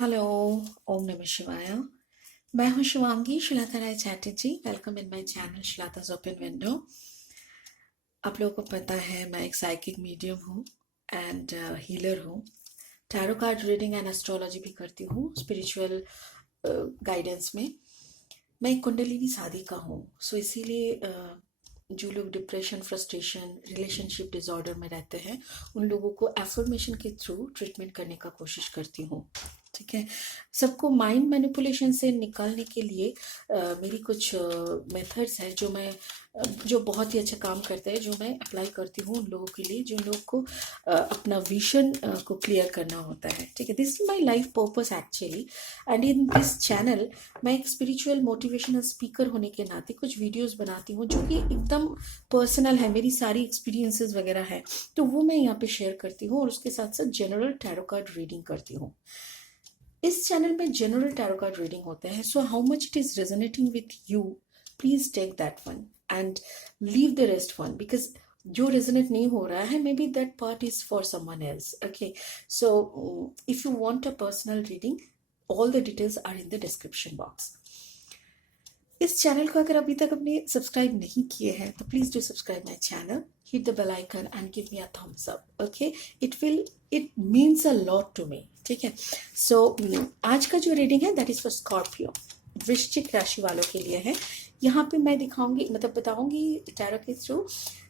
Hello, ओम नमः शिवाय। मैं हूँ Shivangi Shilata Rai Chatterjee. Welcome in my channel Shilata's open window. आप लोगों को पता है मैं एक साइकिक मीडियम हूँ एंड हीलर हूँ। Tarot card reading and astrology भी करती हूँ स्पिरिचुअल गाइडेंस में। मैं एक कुंडलिनी साधिका हूँ, सो इसीलिए जो लोग डिप्रेशन, फ्रस्ट्रेशन, रिलेशनशिप डिसऑर्डर में रहते हैं उन लोगों को एफर्मेशन के थ्रू ट्रीटमेंट करने का कोशिश करती हूँ। ठीक है, सबको माइंड मैनिपुलेशन से निकालने के लिए मेरी कुछ मेथड्स है जो बहुत ही अच्छा काम करते हैं, जो मैं अप्लाई करती हूँ उन लोगों के लिए जो लोग को अपना विजन को क्लियर करना होता है। ठीक है, this is my life purpose actually. And in this channel मैं एक स्पिरिचुअल मोटिवेशनल स्पीकर होने के नाते कुछ वीडियोस बनाती हूँ जो कि एकदम पर्सनल है, मेरी सारी एक्सपीरियंसेस वगैरह है, तो वो मैं यहाँ पे शेयर करती हूँ और उसके साथ साथ जनरल टैरो कार्ड रीडिंग करती हूँ। इस चैनल में जनरल टैरो कार्ड रीडिंग होते हैं, so how much it is resonating with you, please take that one and leave the rest one, because जो रेजोनेट नहीं हो रहा है maybe that part is for someone else. Okay, so if you want a personal reading, all the details are in the description box. इस channel को अगर अभी तक आपने सब्सक्राइब नहीं किए हैं तो please do subscribe my channel, hit the bell icon and give me a thumbs up. Okay, it means a lot to me. ठीक है, सो आज का जो रीडिंग है दैट इज फॉर स्कॉर्पियो, वृश्चिक राशि वालों के लिए है। यहाँ पे मैं दिखाऊंगी, मतलब बताऊंगी टैरो के थ्रू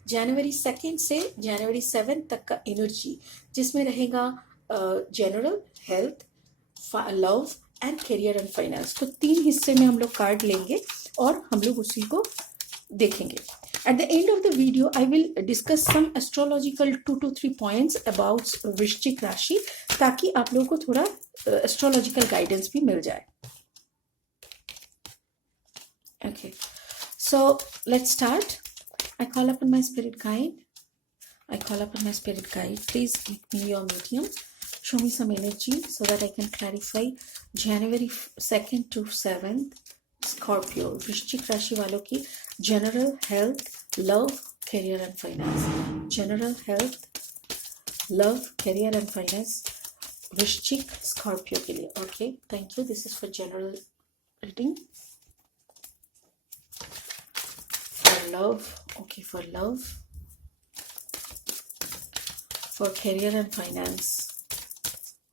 जनवरी 2 से जनवरी 7 तक का एनर्जी, जिसमें रहेगा general health, love and career and finance. तो 3 हिस्से में हम लोग कार्ड लेंगे और हम लोग उसी को देखेंगे। At the end of the video, I will discuss some astrological 2 to 3 points about वृश्चिक राशि, ताकि आप लोगों को थोड़ा astrological guidance भी मिल जाए। Okay, so let's start. I call upon my spirit guide. Please give me your medium. Show me some energy so that I can clarify January 2nd to 7th Scorpio वृश्चिक राशि वालों की general health, love, career and finance. General health, love, career and finance वृश्चिक Scorpio के लिए। Okay, thank you. This is for general reading. For love, okay, for love, for career and finance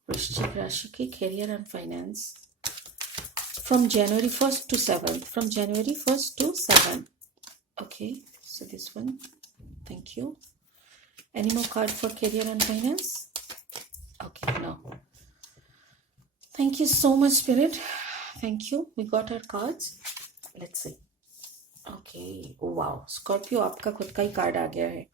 वृश्चिक राशि की career and finance from January 1st to 7th. From January 1st to 7th. Okay, so this one. Thank you. Any more card for career and finance? Okay, no. Thank you so much, Spirit. Thank you. We got our cards. Let's see. Okay. Oh, wow. Scorpio, आपका खुद का ही card आ गया है.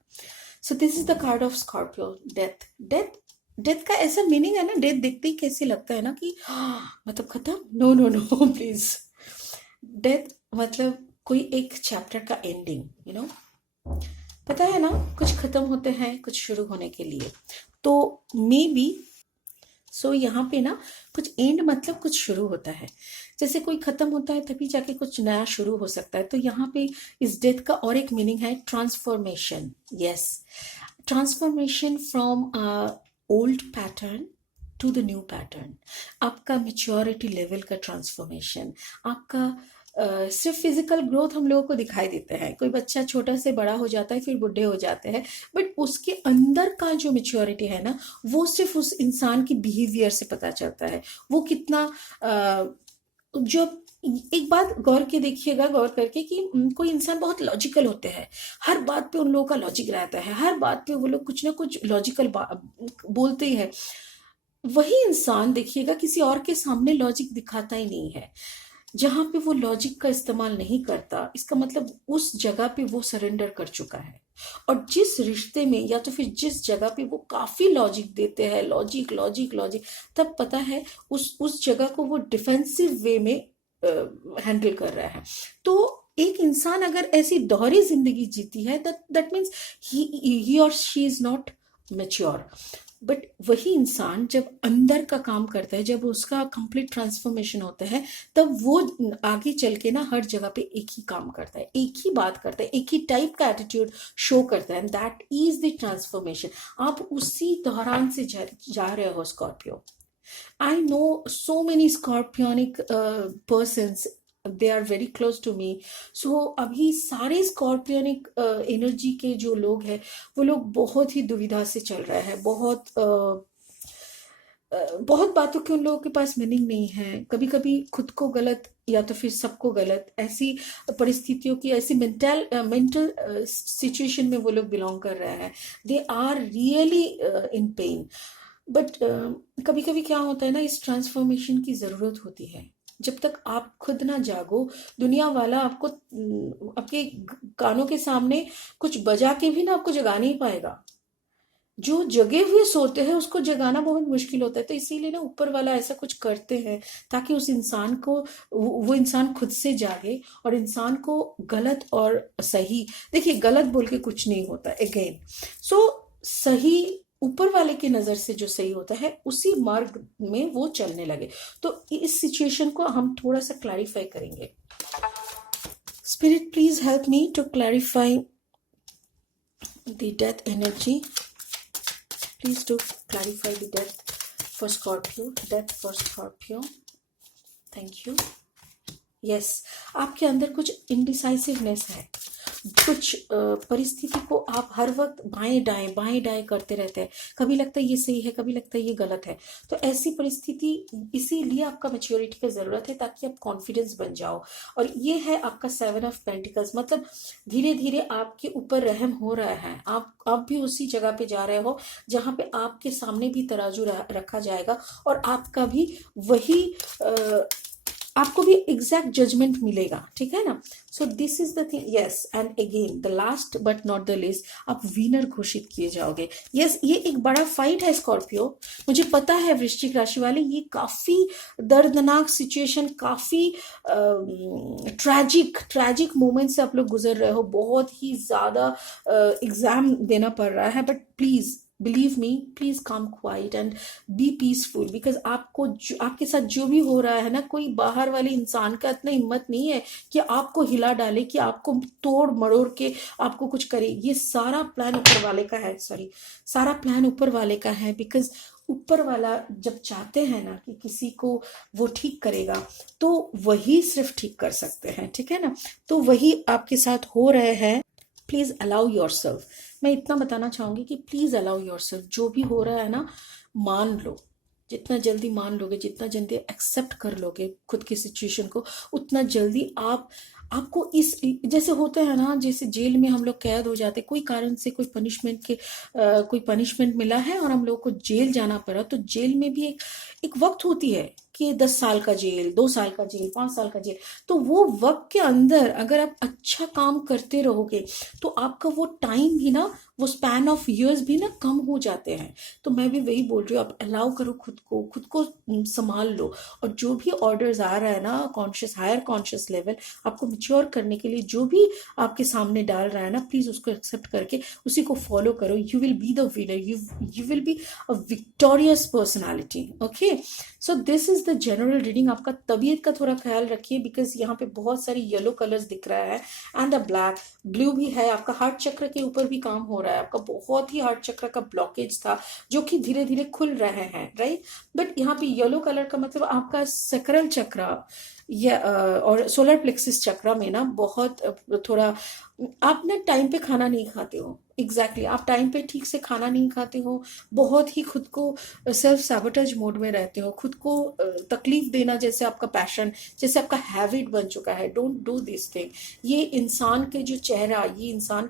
So this is the card of Scorpio. Death. Death का ऐसा meaning है ना, death देखते ही कैसे लगता है ना कि मतलब खत्म। No no no please. Death मतलब कोई एक चैप्टर का एंडिंग, यू नो, पता है ना, कुछ खत्म होते हैं कुछ शुरू होने के लिए, तो मे बी सो यहाँ पे ना कुछ एंड मतलब कुछ शुरू होता है। जैसे कोई खत्म होता है तभी जाके कुछ नया शुरू हो सकता है। तो यहाँ पे इस डेथ का और एक मीनिंग है transformation. Yes, transformation from old pattern to the new pattern. आपका मेच्योरिटी लेवल का ट्रांसफॉर्मेशन, आपका सिर्फ फिजिकल ग्रोथ हम लोगों को दिखाई देता है। कोई बच्चा छोटा से बड़ा हो जाता है, फिर बुढ़े हो जाते हैं, बट उसके अंदर का जो मेच्योरिटी है ना, वो सिर्फ उस इंसान की बिहेवियर से पता चलता है। वो कितना जो एक बात गौर करके कि कोई इंसान बहुत लॉजिकल होते हैं, हर बात पे उन लोगों का लॉजिक रहता है, हर बात पे वो लोग कुछ ना कुछ लॉजिकल बोलते ही है। वही इंसान देखिएगा किसी और के सामने लॉजिक दिखाता ही नहीं है। जहां पे वो लॉजिक का इस्तेमाल नहीं करता, इसका मतलब उस जगह पे वो सरेंडर कर चुका है। और जिस रिश्ते में या तो फिर जिस जगह पे वो काफी लॉजिक देते हैं, लॉजिक लॉजिक लॉजिक, तब पता है उस जगह को वो डिफेंसिव वे में हैंडल कर रहा है। तो एक इंसान अगर ऐसी दोहरी जिंदगी जीती है, दैट मीन्स ही और she is not mature. But वही इंसान जब अंदर का काम करता है, जब उसका कंप्लीट ट्रांसफॉर्मेशन होता है, तब वो आगे चल के ना हर जगह पे एक ही काम करता है, एक ही बात करता है, एक ही टाइप का एटीट्यूड शो करता है। That is the transformation. आप उसी दौरान से जा रहे हो Scorpio. I know so many scorpionic persons. They are very close to me. So अभी सारे स्कॉर्पियनिक एनर्जी के जो लोग हैं वो लोग बहुत ही दुविधा से चल रहे हैं, बहुत बातों के उन लोगों के पास मीनिंग नहीं है, कभी कभी खुद को गलत या तो फिर सबको गलत, ऐसी परिस्थितियों की, ऐसी मेंटल सिचुएशन में वो लोग बिलोंग कर रहे हैं. They are really in pain. But कभी कभी क्या होता है ना, इस ट्रांसफॉर्मेशन की ज़रूरत होती है. जब तक आप खुद ना जागो, दुनिया वाला आपको आपके कानों के सामने कुछ बजा के भी ना आपको जगा नहीं पाएगा. जो जगे हुए सोते हैं उसको जगाना बहुत मुश्किल होता है. तो इसीलिए ना ऊपर वाला ऐसा कुछ करते हैं ताकि उस इंसान को, वो इंसान खुद से जागे और इंसान को गलत और सही, देखिए गलत बोल के कुछ नहीं होता अगेन. सो सही ऊपर वाले की नज़र से जो सही होता है उसी मार्ग में वो चलने लगे. तो इस सिचुएशन को हम थोड़ा सा क्लैरिफाई करेंगे. Spirit please help me to clarify the death energy. Please do clarify the death for Scorpio. Death for Scorpio. Thank you. Yes, आपके अंदर कुछ indecisiveness है. कुछ परिस्थिति को आप हर वक्त बाएं दाएं करते रहते हैं. कभी लगता है ये सही है, कभी लगता है ये गलत है. तो ऐसी परिस्थिति, इसीलिए आपका मैच्योरिटी की ज़रूरत है ताकि आप कॉन्फिडेंस बन जाओ. और ये है आपका 7 ऑफ पेंटिकल्स. मतलब धीरे धीरे आपके ऊपर रहम हो रहा है. आप भी उसी जगह पे जा रहे हो जहाँ पे आपके सामने भी तराजू रखा जाएगा और आपका भी वही आपको भी एग्जैक्ट जजमेंट मिलेगा. ठीक है ना. सो this is the thing. Yes, and again the last but not the least, आप विनर घोषित किए जाओगे. यस, ये एक बड़ा फाइट है स्कॉर्पियो. मुझे पता है वृश्चिक राशि वाले, ये काफी दर्दनाक सिचुएशन, काफी ट्रैजिक मोमेंट से आप लोग गुजर रहे हो. बहुत ही ज्यादा एग्जाम देना पड़ रहा है. But please believe me, please come quiet and be peaceful. Because आपके साथ जो भी हो रहा है ना, कोई बाहर वाले इंसान का इतना हिम्मत नहीं है कि आपको हिला डाले, कि आपको तोड़ मरोड़ के आपको कुछ करे. ये सारा प्लान ऊपर वाले का है. सारा प्लान ऊपर वाले का है. बिकॉज ऊपर वाला जब चाहते हैं ना कि किसी को वो ठीक करेगा, तो वही सिर्फ ठीक कर सकते हैं. ठीक है ना. तो वही आपके साथ हो रहे हैं. Please allow your self. मैं इतना बताना चाहूंगी कि प्लीज अलाउ योर सेल्फ. जो भी हो रहा है ना, मान लो. जितना जल्दी मान लोगे, जितना जल्दी एक्सेप्ट कर लोगे खुद की सिचुएशन को, उतना जल्दी आपको इस, जैसे होता है ना, जैसे जेल में हम लोग कैद हो जाते, कोई कारण से कोई पनिशमेंट मिला है और हम लोग को जेल जाना पड़ा. तो जेल में भी एक वक्त होती है कि 10 साल का जेल, 2 साल का जेल, 5 साल का जेल. तो वो वक्त के अंदर अगर आप अच्छा काम करते रहोगे तो आपका वो टाइम भी ना, वो स्पैन ऑफ इयर्स भी ना कम हो जाते हैं. तो मैं भी वही बोल रही हूँ, आप अलाउ करो खुद को संभाल लो. और जो भी ऑर्डर्स आ रहा है ना, हायर कॉन्शियस लेवल आपको मैच्योर करने के लिए जो भी आपके सामने डाल रहा है ना, प्लीज उसको एक्सेप्ट करके उसी को फॉलो करो. You will be the winner. You will be a victorious personality. Okay, so this is the general reading. आपका तबीयत का थोड़ा ख्याल रखिए, बिकॉज यहाँ पे बहुत सारी येलो कलर्स दिख रहा है एंड द ब्लैक, ब्लू भी है. आपका हार्ट चक्र के ऊपर भी काम हो रहा है. आपका बहुत ही हार्ट चक्र का ब्लॉकेज था जो कि धीरे धीरे खुल रहे हैं. राइट. बट यहाँ पे येलो कलर का मतलब आपका सकरल चक्र या और सोलर प्लेक्सिस चक्र में ना बहुत थोड़ा, आप ना टाइम पे खाना नहीं खाते हो. एग्जैक्टली, आप टाइम पे ठीक से खाना नहीं खाते हो. बहुत ही खुद को सेल्फ सैबोटेज मोड में रहते हो. खुद को तकलीफ देना जैसे आपका पैशन, जैसे आपका हैबिट बन चुका है. Don't do this thing. ये इंसान के जो चेहरा, ये इंसान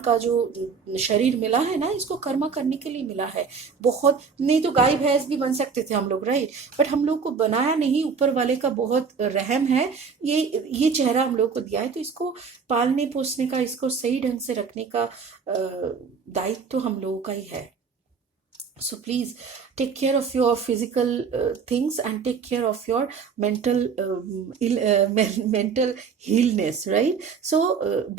का जो शरीर मिला है ना, इसको कर्मा करने के लिए मिला है. बहुत नहीं तो गाय भैंस भी बन सकते थे हम लोग. राइट. बट हम लोग को बनाया नहीं. ऊपर वाले का बहुत रहम है. ये चेहरा हम लोग को दिया है. तो इसको पालने पोसने का, इसको सही ढंग से रखने का दायित्व तो हम लोगों का ही है. So please take care of your physical things and take care of your mental mental healness, right? So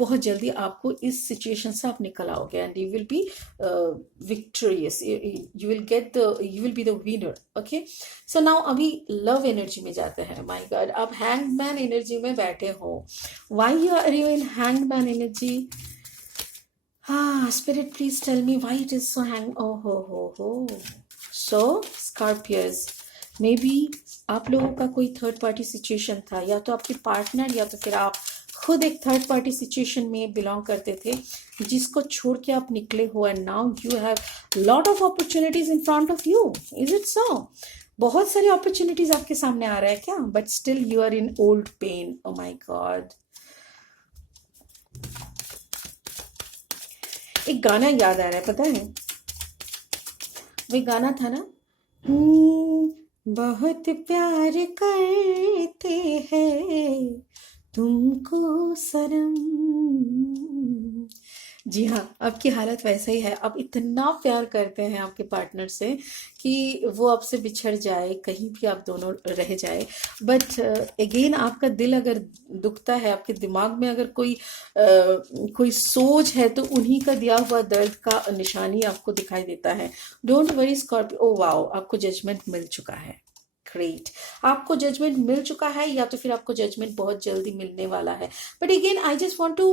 बहुत जल्दी आपको इस situation से आप निकल आओगे and you will be victorious. You will be the winner. Okay? So now अभी love energy में जाते हैं. My God, आप hangman energy में बैठे हो. Why are you in hangman energy? Spirit, please tell me why it is so so Scorpius, may be आप लोगों का कोई थर्ड पार्टी सिचुएशन था, या तो आपके पार्टनर या तो फिर आप खुद एक थर्ड पार्टी सिचुएशन में बिलोंग करते थे जिसको छोड़ के आप निकले हो, and now you have lot of opportunities in front of you. Is it so? बहुत सारी अपॉर्चुनिटीज आपके सामने आ रहा है क्या, but still you are in old pain. Oh my God. एक गाना याद आ रहा है, पता है वही गाना था ना, बहुत प्यार करते हैं तुमको सनम। जी हाँ, आपकी हालत वैसा ही है। आप इतना प्यार करते हैं आपके पार्टनर से कि वो आपसे बिछड़ जाए, कहीं भी आप दोनों रह जाए, बट अगेन आपका दिल अगर दुखता है, आपके दिमाग में अगर कोई सोच है, तो उन्हीं का दिया हुआ दर्द का निशानी आपको दिखाई देता है। Don't worry Scorpio. Oh wow, आपको जजमेंट मिल चुका है। ग्रेट, आपको जजमेंट मिल चुका है, या तो फिर आपको जजमेंट बहुत जल्दी मिलने वाला है। But again I just want to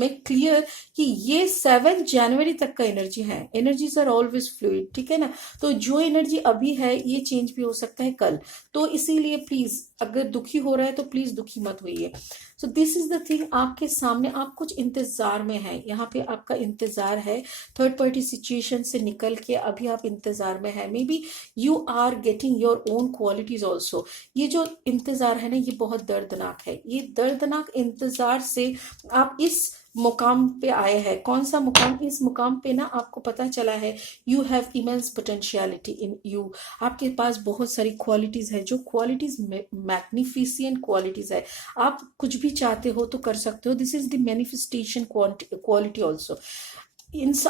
make clear कि ये 7 जनवरी तक का एनर्जी है। एनर्जीज आर ऑलवेज फ्लूइड, ठीक है ना। तो जो एनर्जी अभी है ये चेंज भी हो सकता है कल, तो इसीलिए प्लीज अगर दुखी हो रहा है तो प्लीज दुखी मत होइए। सो दिस इज द थिंग, आपके सामने आप कुछ इंतजार में है, यहाँ पे आपका इंतजार है थर्ड पार्टी सिचुएशन से निकल के, अभी आप इंतजार में है। Maybe you are getting your own qualities also. ये जो इंतजार है ना, ये बहुत दर्दनाक है। ये दर्दनाक इंतजार से आप इस मुकाम पे आए हैं। कौन सा मुकाम? इस मुकाम पे ना आपको पता चला है you have immense potentiality in you. आपके पास बहुत सारी क्वालिटीज है, जो क्वालिटीज मैग्निफिसेंट क्वालिटीज है। आप कुछ भी चाहते हो तो कर सकते हो। This is the manifestation quality also.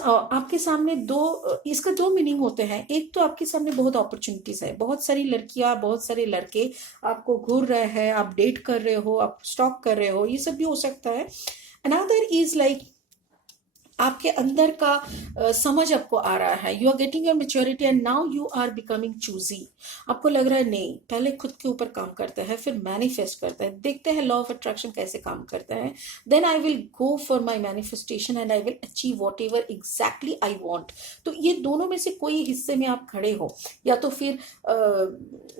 आपके सामने इसका 2 मीनिंग होते हैं। एक तो आपके सामने बहुत अपॉर्चुनिटीज है, बहुत सारी लड़कियां, बहुत सारे लड़के आपको घूर रहे हैं, आप डेट कर रहे हो, आप स्टॉक कर रहे हो, ये सब भी हो सकता है। अनदर इज लाइक आपके अंदर का समझ आपको आ रहा है, you are getting your maturity and now you are becoming choosy. आपको लग रहा है नहीं, पहले खुद के ऊपर काम करता है, फिर मैनिफेस्ट करता है, देखते हैं लॉ ऑफ अट्रैक्शन कैसे काम करता है, then I will go for my manifestation and I will achieve whatever exactly I want. तो ये दोनों में से कोई हिस्से में आप खड़े हो, या तो फिर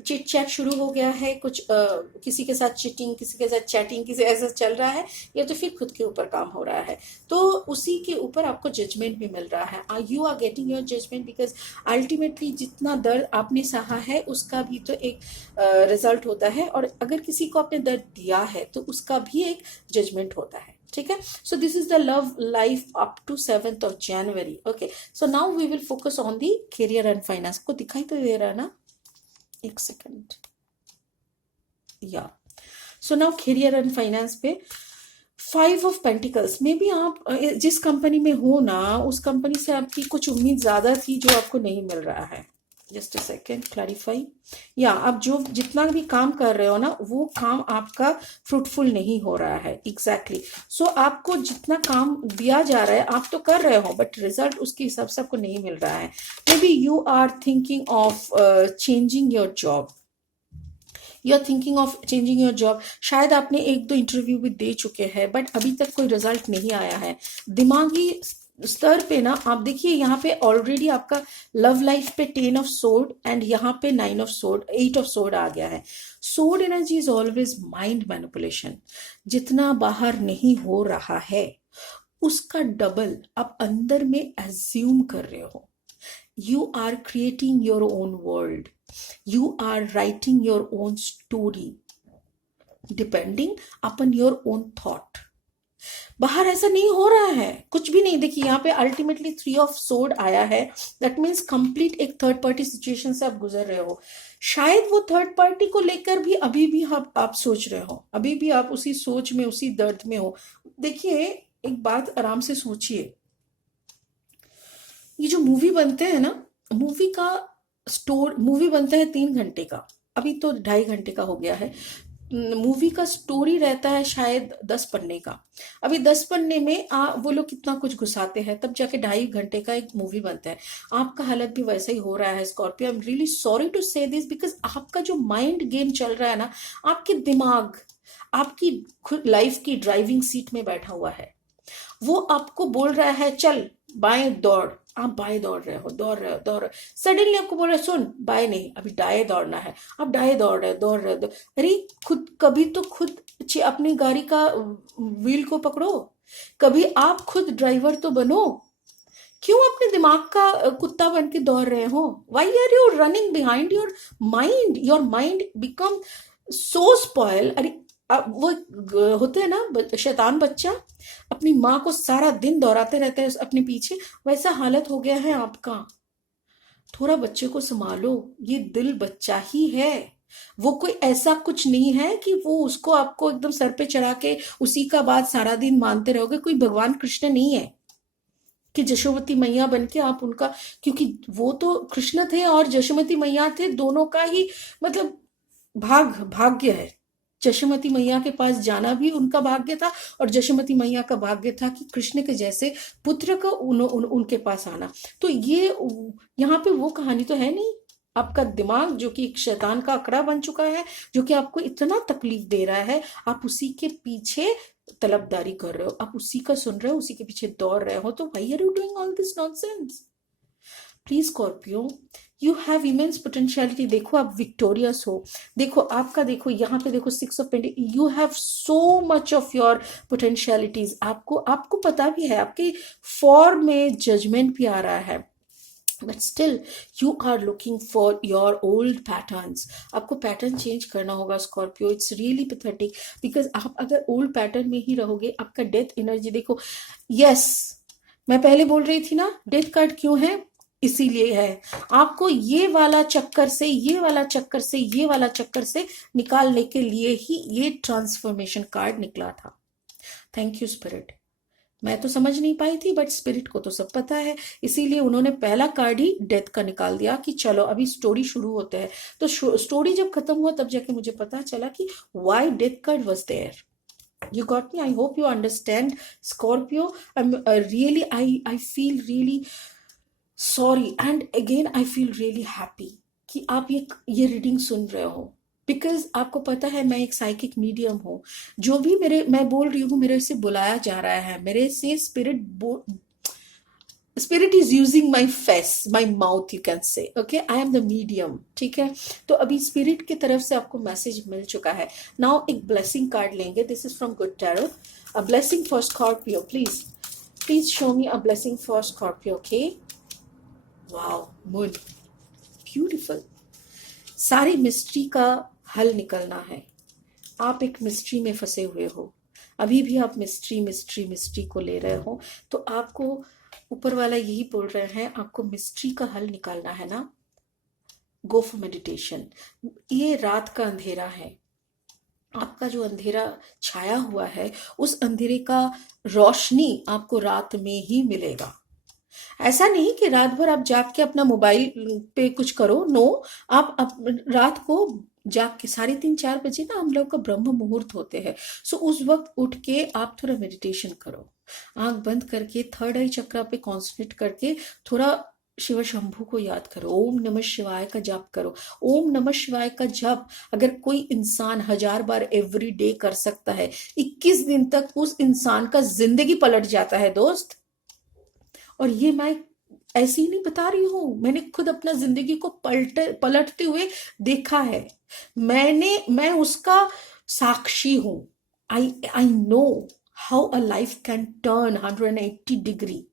चिट चैट शुरू हो गया है, किसी के साथ चिटिंग, किसी के साथ चैटिंग, किसी ऐसा चल रहा है, या तो फिर खुद के ऊपर काम हो रहा है, तो उसी के ऊपर आपको जजमेंट भी मिल रहा है। You are getting your judgement because ultimately जितना दर्द आपने सहा है उसका भी तो एक रिजल्ट होता है, और अगर किसी को आपने दर्द दिया है तो उसका भी एक जजमेंट होता है, ठीक है। So this is the love life up to 7th of January। Okay, so now we will focus on the career and finance. को दिखाई तो दे रहा है ना, एक सेकेंड, या so now career and finance पे 5 of Pentacles। मे बी आप जिस कंपनी में हो ना, उस कंपनी से आपकी कुछ उम्मीद ज्यादा थी जो आपको नहीं मिल रहा है। Just a second, clarify. या आप जितना भी काम कर रहे हो ना, वो काम आपका फ्रूटफुल नहीं हो रहा है। एग्जैक्टली। सो आपको जितना काम दिया जा रहा है आप तो कर रहे हो, बट रिजल्ट उसके हिसाब से आपको नहीं मिल रहा है। Maybe you are thinking of changing your job, you are thinking of changing your job. शायद आपने 1-2 इंटरव्यू भी दे चुके हैं, बट अभी तक कोई रिजल्ट नहीं आया है। दिमागी स्तर पे ना आप देखिए, यहाँ पे ऑलरेडी आपका लव लाइफ पे 10 of Sword एंड यहाँ पे 9 of Sword, 8 of Sword आ गया है। Sword energy is always mind manipulation. जितना बाहर नहीं हो रहा है उसका डबल आप अंदर में एज्यूम कर रहे हो। You are creating your own world. You are writing your own story depending upon your own thought. बाहर ऐसा नहीं हो रहा है, कुछ भी नहीं। देखिए यहाँ पे अल्टीमेटली 3 of Sword आया है। दैट मीन्स कंप्लीट एक थर्ड पार्टी सिचुएशन से आप गुजर रहे हो। शायद वो थर्ड पार्टी को लेकर भी अभी भी आप सोच रहे हो, अभी भी आप उसी सोच में, उसी दर्द में हो। देखिए एक बात आराम से सोचिए, ये जो मूवी बनते हैं ना, मूवी बनता है 3 घंटे का, अभी तो 2.5 घंटे का हो गया है। मूवी का स्टोरी रहता है शायद 10 पन्ने का। अभी 10 पन्ने में वो लोग कितना कुछ घुसाते हैं, तब जाके 2.5 घंटे का एक मूवी बनता है। आपका हालत भी वैसा ही हो रहा है Scorpio. I am really sorry to say this because आपका जो माइंड गेम चल रहा है ना, आपके दिमाग आपकी लाइफ की ड्राइविंग सीट में बैठा हुआ है, वो आपको बोल रहा है चल बाएं दौड़, आप बाएं दौड़ रहे हो, दौड़ रहे हो, सडनली आपको बोल रहा है सुन बाएं नहीं अभी दाएं दौड़ना है, आप दाएं दौड़ रहे हो। अरे खुद कभी तो खुद अपनी गाड़ी का व्हील को पकड़ो, कभी आप खुद ड्राइवर तो बनो। क्यों अपने दिमाग का कुत्ता बन के दौड़ रहे हो? Why are you running behind your mind? Your mind become so spoil. अरे वो होते हैं ना शैतान बच्चा, अपनी माँ को सारा दिन दौड़ाते रहते हैं अपने पीछे, वैसा हालत हो गया है आपका। थोड़ा बच्चे को संभालो, ये दिल बच्चा ही है, वो कोई ऐसा कुछ नहीं है कि वो उसको आपको एकदम सर पे चढ़ा के उसी का बात सारा दिन मानते रहोगे। कोई भगवान कृष्ण नहीं है कि जशोमती मैया बन के आप उनका, क्योंकि वो तो कृष्ण थे और जशोमती मैया थे, दोनों का ही मतलब भाग्य है। जशोमती मैया के पास जाना भी उनका भाग्य था और जशोमती मैया का भाग्य था कि कृष्ण के जैसे पुत्र को उनके पास आना। तो ये यहाँ पे वो कहानी तो है नहीं। आपका दिमाग जो कि एक शैतान का अकड़ा बन चुका है, जो कि आपको इतना तकलीफ दे रहा है, आप उसी के पीछे तलबदारी कर रहे हो, आप उसी का सुन रहे हो, उसी के पीछे दौड़ रहे हो। तो why are you doing all this nonsense? Please Scorpio, you have immense potentiality. देखो आप विक्टोरियस हो, देखो आपका, देखो यहाँ पे देखो 6 of pentacle, you have so much of your potentialities. आपको पता भी है, आपके फॉर्म में जजमेंट भी आ रहा है, but still you are looking for your old patterns. आपको पैटर्न चेंज करना होगा Scorpio. It's really pathetic, because आप अगर ओल्ड पैटर्न में ही रहोगे, आपका डेथ एनर्जी देखो। यस, मैं पहले बोल रही थी ना डेथ कार्ड क्यों है, इसीलिए है आपको ये वाला चक्कर से, ये वाला चक्कर से, ये वाला चक्कर से निकालने के लिए ही ये ट्रांसफॉर्मेशन कार्ड निकला था। Thank you spirit. मैं तो समझ नहीं पाई थी, बट स्पिरिट को तो सब पता है, इसीलिए उन्होंने पहला कार्ड ही डेथ का निकाल दिया कि चलो अभी स्टोरी शुरू होते हैं। तो स्टोरी जब खत्म हुआ तब जाके मुझे पता चला कि why death card was there. You got me? I hope you understand, Scorpio. I'm really, I feel really sorry, and again I feel really happy कि आप ये रीडिंग सुन रहे हो, बिकॉज आपको पता है मैं एक साइकिक मीडियम हूँ। जो भी मैं बोल रही हूँ, मेरे से बुलाया जा रहा है, मेरे से spirit is using my face, my mouth, you can say. Okay, I am the medium. ठीक है, तो अभी स्पिरिट की तरफ से आपको मैसेज मिल चुका है। नाउ एक ब्लेसिंग कार्ड लेंगे। This is from good tarot. A blessing for Scorpio, please show me a blessing for Scorpio. Okay, wow, moon, beautiful. सारी मिस्ट्री का हल निकलना है। आप एक मिस्ट्री में फंसे हुए हो, अभी भी आप मिस्ट्री को ले रहे हो, तो आपको ऊपर वाला यही बोल रहे हैं, आपको मिस्ट्री का हल निकालना है ना, गो फॉर मेडिटेशन। ये रात का अंधेरा है, आपका जो अंधेरा छाया हुआ है, उस अंधेरे का रोशनी आपको रात में ही मिलेगा। ऐसा नहीं कि रात भर आप जाग के अपना मोबाइल पे कुछ करो, नो। आप रात को जाग के 3:30-4 बजे ना हम लोग का ब्रह्म मुहूर्त होते हैं, सो उस वक्त उठ के आप थोड़ा मेडिटेशन करो, आंख बंद करके थर्ड आई चक्रा पे कॉन्सेंट्रेट करके थोड़ा शिव शंभू को याद करो, ओम नमः शिवाय का जाप करो। ओम नमः शिवाय का जाप अगर कोई इंसान 1000 बार एवरी डे कर सकता है, 21 दिन तक उस इंसान का जिंदगी पलट जाता है दोस्त। और ये मैं ऐसे ही नहीं बता रही हूं, मैंने खुद अपना जिंदगी को पलटते हुए देखा है। मैं उसका साक्षी हूं। I know how a life can turn 180 degree.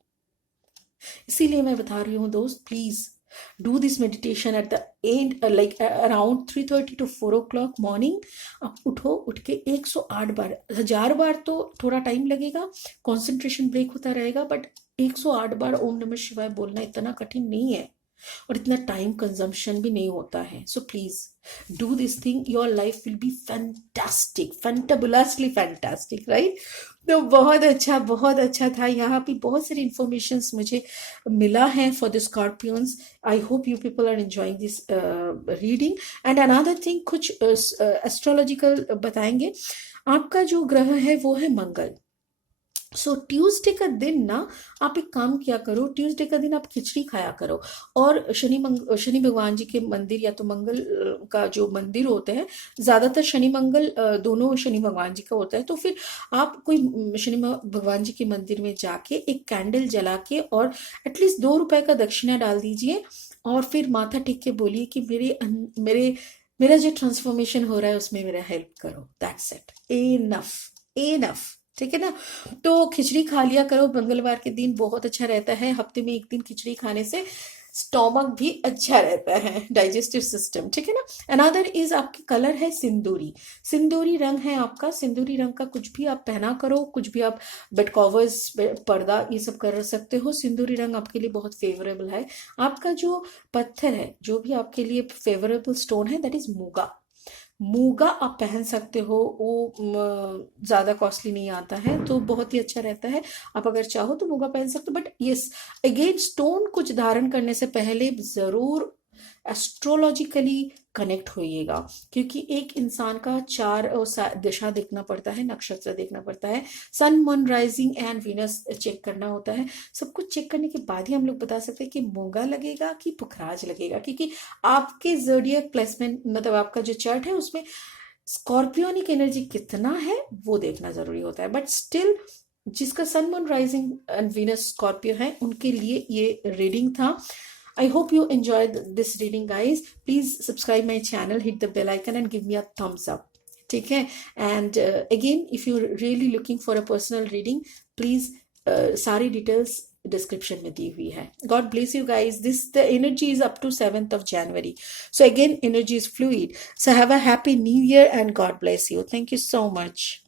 इसीलिए मैं बता रही हूँ दोस्त, please do this meditation at the end, like around 3:30 to 4 o'clock morning. आप उठ के 108 बार, 1000 बार तो थोड़ा टाइम लगेगा, कॉन्सेंट्रेशन ब्रेक होता रहेगा, बट 108 बार ओम नमः शिवाय बोलना इतना कठिन नहीं है और इतना टाइम कंजम्पशन भी नहीं होता है। So please do this thing, your life will be fantastic, fantabulously fantastic, right? तो बहुत अच्छा था। यहाँ पे बहुत सारी इंफॉर्मेशन मुझे मिला है for the scorpions. I hope you people are enjoying this reading. And another thing, कुछ एस्ट्रोलॉजिकल बताएंगे। आपका जो ग्रह है वो है मंगल। सो ट्यूसडे का दिन ना आप एक काम किया करो, ट्यूसडे का दिन आप खिचड़ी खाया करो। और शनि भगवान जी के मंदिर या तो मंगल का जो मंदिर होते हैं, ज्यादातर शनि मंगल दोनों शनि भगवान जी का होता है, तो फिर आप कोई भगवान जी के मंदिर में जाके एक कैंडल जला के और एटलीस्ट 2 रुपए का दक्षिणा डाल दीजिए, और फिर माथा टेक के बोलिए कि मेरे मेरा जो ट्रांसफॉर्मेशन हो रहा है उसमें मेरा हेल्प करो। That's it, enough, enough. ठीक है ना। तो खिचड़ी खा लिया करो मंगलवार के दिन, बहुत अच्छा रहता है। हफ्ते में एक दिन खिचड़ी खाने से स्टोमक भी अच्छा रहता है, डाइजेस्टिव सिस्टम। ठीक है ना। अनदर इज आपकी कलर है सिंदूरी। सिंदूरी रंग है आपका। सिंदूरी रंग का कुछ भी आप पहना करो, कुछ भी आप बेड कवर्स, पर्दा, ये सब कर सकते हो। सिंदूरी रंग आपके लिए बहुत फेवरेबल है। आपका जो पत्थर है, जो भी आपके लिए फेवरेबल स्टोन है, दैट इज मूगा। मूगा आप पहन सकते हो, वो ज्यादा कॉस्टली नहीं आता है, तो बहुत ही अच्छा रहता है। आप अगर चाहो तो मूगा पहन सकते हो, बट यस, अगेन स्टोन कुछ धारण करने से पहले जरूर एस्ट्रोलॉजिकली कनेक्ट होइएगा, क्योंकि एक इंसान का चार दिशा देखना पड़ता है, नक्षत्र देखना पड़ता है, sun moon rising and Venus check करना होता है। सब कुछ चेक करने के बाद ही हम लोग बता सकते हैं कि मूंगा लगेगा कि पुखराज लगेगा, क्योंकि आपके ज़ोडिएक प्लेसमेंट, मतलब आपका जो चार्ट है उसमें स्कॉर्पियोनिक एनर्जी कितना है वो देखना जरूरी होता है। बट स्टिल जिसका sun moon rising and Venus Scorpio है उनके लिए ये रीडिंग था। I hope you enjoyed this reading, guys. Please subscribe my channel, hit the bell icon and give me a thumbs up. ठीक है। And again, if you're really looking for a personal reading, please सारी details description में दी हुई है। God bless you guys. The energy is up to 7th of January. So again, energy is fluid. So have a happy new year and God bless you. Thank you so much.